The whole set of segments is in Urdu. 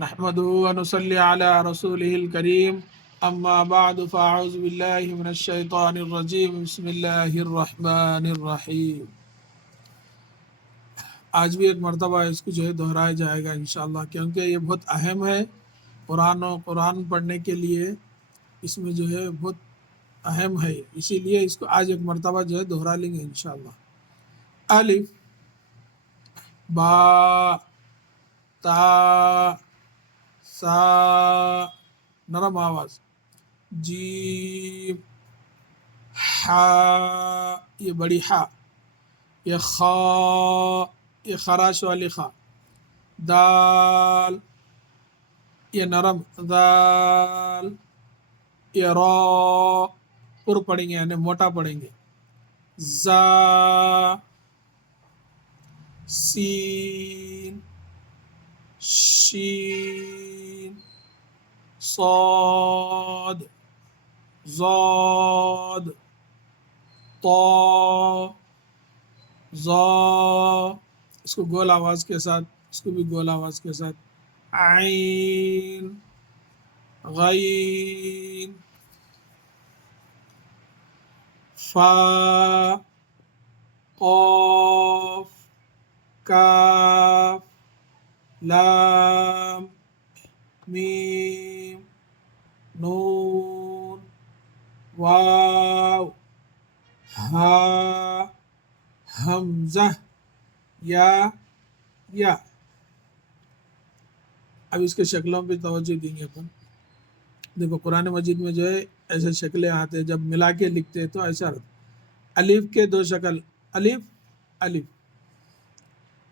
نحمده ونصلي على رسوله الكريم اما بعد فاعوذ بالله من الشیطان الرجیم بسم اللہ الرحمن الرحیم۔ آج بھی ایک مرتبہ اس کو جو ہے دہرایا جائے گا انشاءاللہ، کیونکہ یہ بہت اہم ہے۔ قرآن پڑھنے کے لیے اس میں جو ہے بہت اہم ہے، اسی لیے اس کو آج ایک مرتبہ جو ہے دہرا لیں گے انشاءاللہ۔ الف، با، تا، سا نرم آواز، جیم، ہا یہ بڑی ہا، یہ خا یہ خراش والی خا، دال یہ نرم دال، یہ را پر پڑھیں گے یعنی موٹا پڑھیں گے، زا، سین، شین، صاد، ضاد، طا، ظا، اس کو گول آواز کے ساتھ، اس کو بھی گول آواز کے ساتھ، عین، غین، فا، قاف، کاف، لام، میم، نون، واو، ہا، حمزہ، یا۔ اب اس کے شکلوں پہ توجہ دیں گے اپن۔ دیکھو قرآن مجید میں جو ہے ایسے شکلیں آتے ہیں، جب ملا کے لکھتے ہیں تو ایسا رہتا۔ الف کے دو شکل، الف الف،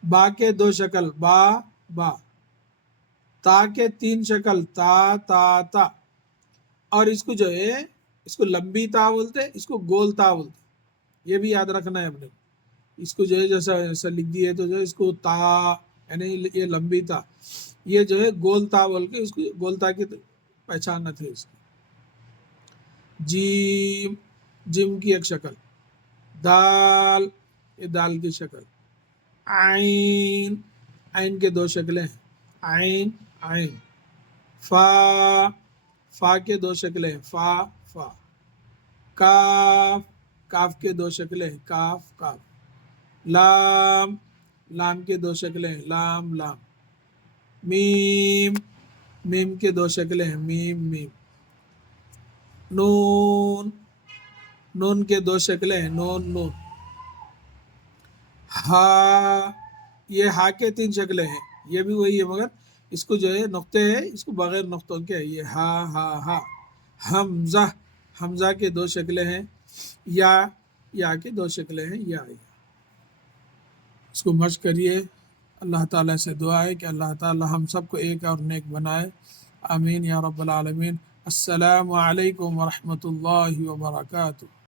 با کے دو شکل، با با، تا کے تین شکل، تا تا تا، اور اس کو جو ہے اس کو لمبی تا بولتے، اس کو گول تا بولتے، یہ بھی یاد رکھنا ہے اپنے کو۔ اس کو جو ہے جیسا لکھ دیے تو جو ہے اس کو تا یعنی یہ لمبی تا، یہ جو ہے گول تا بول کے اس کو گول تا کی پہچان نہ تھے اس کی۔ جیم، جیم کی ایک شکل، دال یہ دال کی شکل، عین، عین کے دو شکلیں ہیں، عین عین، فا، فا کے دو شکلیں ہیں، فا فا، کاف، کاف کے دو شکلیں ہیں، کاف کاف، لام، لام کے دو شکلیں ہیں، لام لام، میم، میم کے دو شکلیں ہیں، میم میم، نون، نون کے دو شکلیں ہیں، نون نون، ہا، یہ ہا کے تین شکلیں ہیں، یہ بھی وہی ہے مگر اس کو جو ہے نقطے ہے، اس کو بغیر نقطوں کے ہے، یہ ہا ہا ہا، حمزہ، حمزہ کے دو شکلیں ہیں، یا کے دو شکلیں ہیں، یا۔ اس کو مشق کریے۔ اللہ تعالیٰ سے دعا ہے کہ اللہ تعالیٰ ہم سب کو ایک اور نیک بنائے، آمین یا رب العالمین۔ السلام علیکم ورحمۃ اللہ وبرکاتہ۔